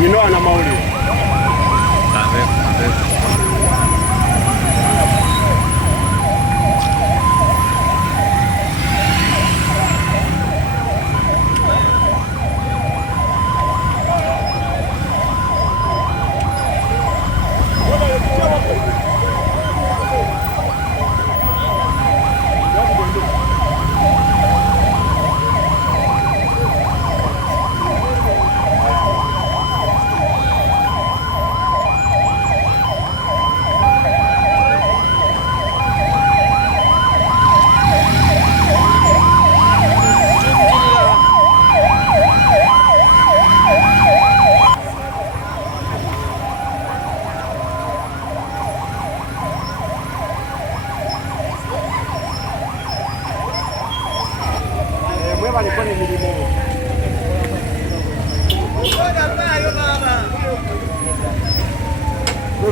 Yiino ana mawulire.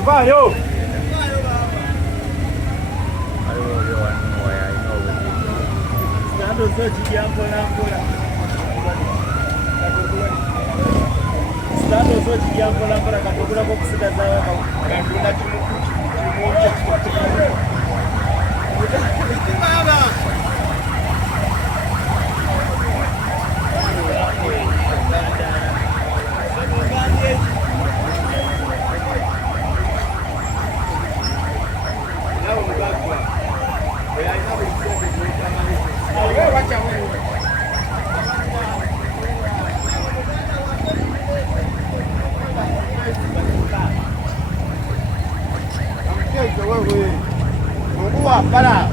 Vayo. Ando sochi jambo langola. Ando sochi jambo langola katokula kwa kusida zawa kanduna kimoja. Baba. Para.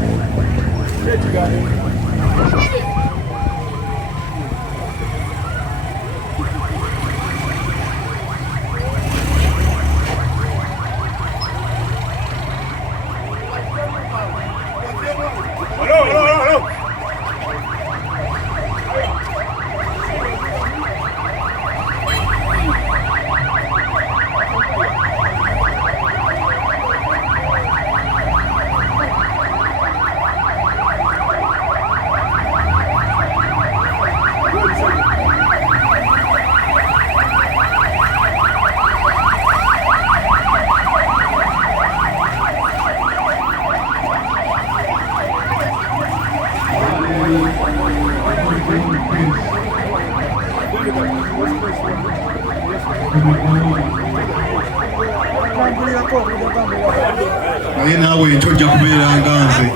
naye naawe tojja kubeeranga nze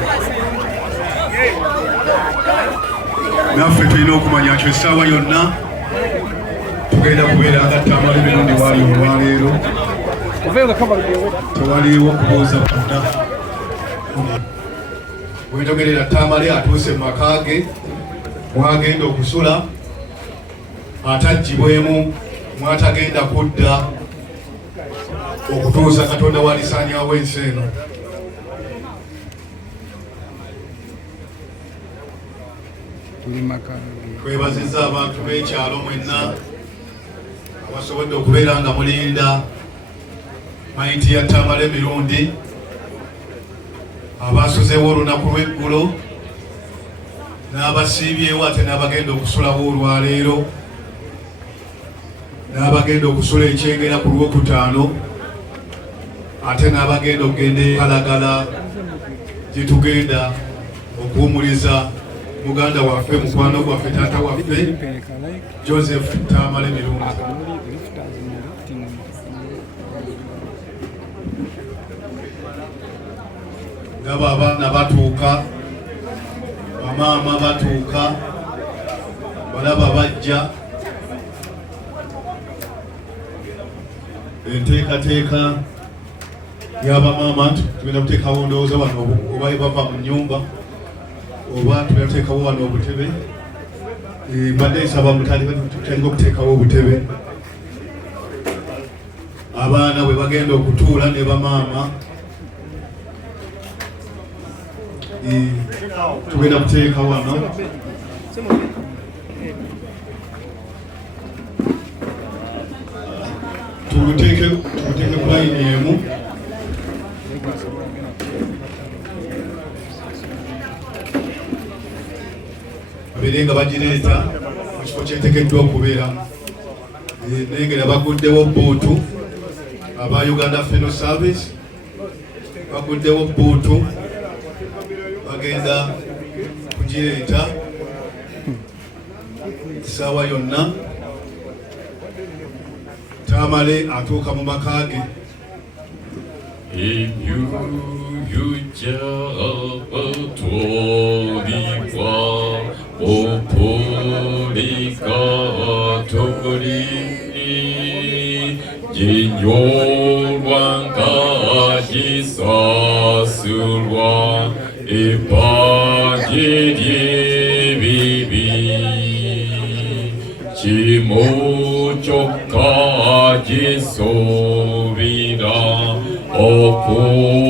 naffe tulina okumanya kyo essaawa yonna tugenda kubeeranga Tamale Mirundi waali olwaleero tewaliiwo kubuuza bonna bwetogerera Tamale atuuse mu maka ge mwagenda okusula atagibwemu mwatagenda kudda okutuusa Katonda walisaanyawo ensi eno. Twebazizza abantu b'ekyalo mwenna abasobodde okubeera nga mulinda mayiti ya Tamale Mirundi, abasuzeewo olunaku lw'eggulo n'abasiibyewo ate n'abagenda okusulawo olwaleero n'abagenda okusula ekyengera ku Lwokutaano ate n'abagenda okugenda Kalagala gye tugenda okuwumuliza muganda waffe mukwano gwaffe taata waffe Joseph Tamale Mirundi. Ngabo abaana batuuka, bamaama batuuka, balaba bajja, enteekateeka y'abamaama tugenda kuteekawo ndowooza wano oba bava mu nnyumba oba tugenda kuteekawo wano obutebe. Mbadde nsaba tutandika okuteekawo obutebe abaana bwe bagenda okutuula ne bamaama. Tugenda kuteeka wano tuguteeke ku layini emu. Babeere nga bagireeta mu kifo kyeteekeddwa okubeeramu. Nengera baguddewo bbuutu aba Uganda Federal Service, baguddewo bbuutu bagenda kugireeta essaawa yonna. Tamale atuuka mu maka ge.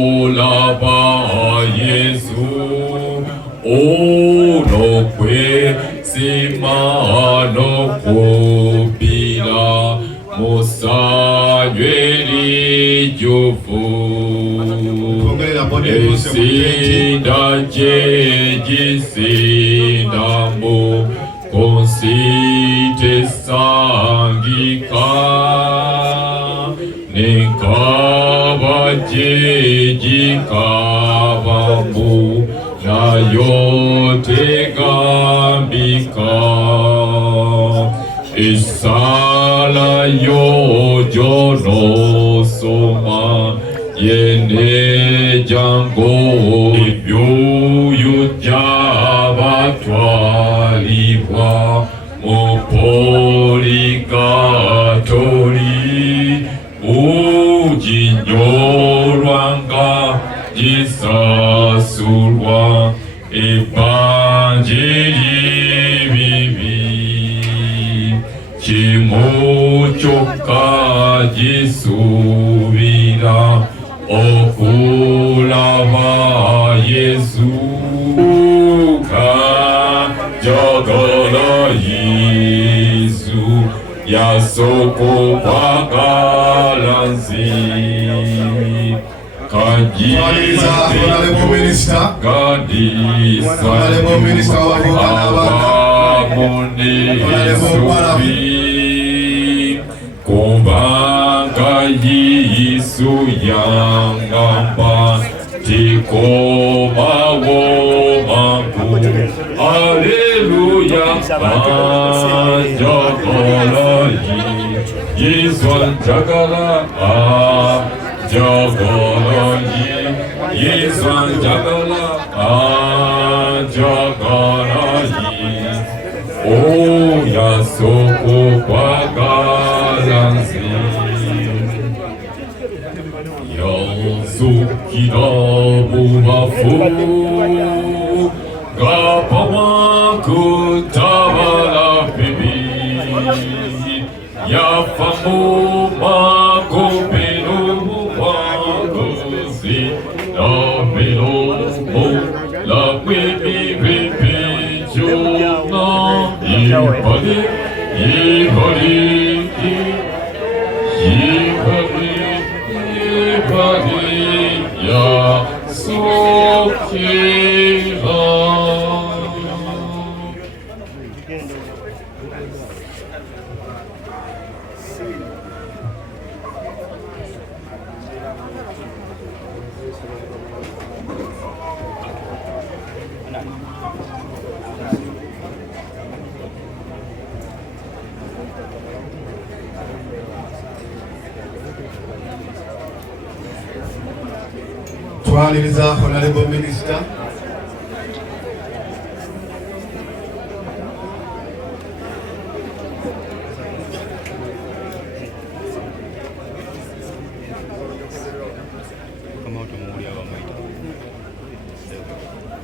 Okulaba Yesu olokwe simano kubira musanyweri kijufu esinda jegisindambo konsite sangika nenkaba jejikabambu nayo tegambika Isala yo jono soma yene jango ibyo yujaba twalibwa mopoligatori ujinyorwanga jisasurwa evanjeli Chimuchoka jisubira okulaba Yesu kajagala Yesu yasoko pagalanzi kajisa kadisa Kubanga Yesu yangamba tikoma wo mangu Alleluia jagala Yesu jagala jagala Yesu jagala jagala Oh yasoko pagalanzi Yazukira bumafu Gapamaku tabala bibi Yafamu makopinu wagozi La bilomo la wibi wibi jona Yipadi, yipadi, yipadi, yipadi, ya sokira. Twaliriza Honorable Minister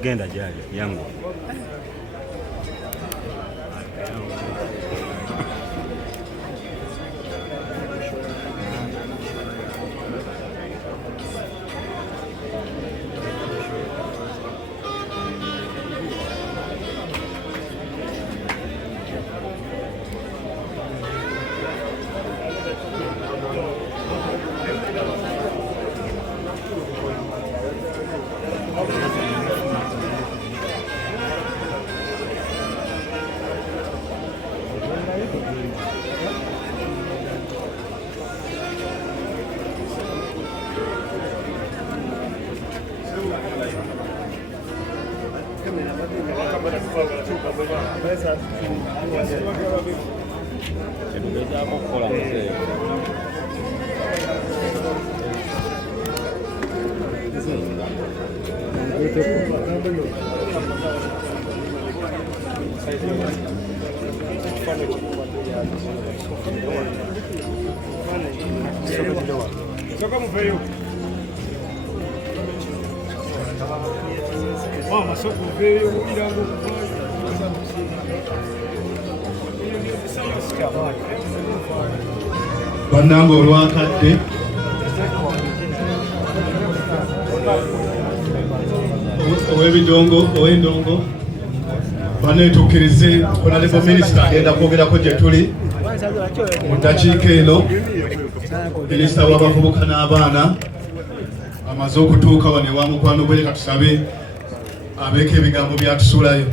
genda jali yangu bannange olwakadde ow'endongo baneetukkirize Honorable Minister agenda kwogerako gye tuli mu ddakiika eno minisita w'abavubuka n'abaana amaze okutuuka wano ewa mukwano gwe, leka tusabe abeeko ebigambo byatusuulayo.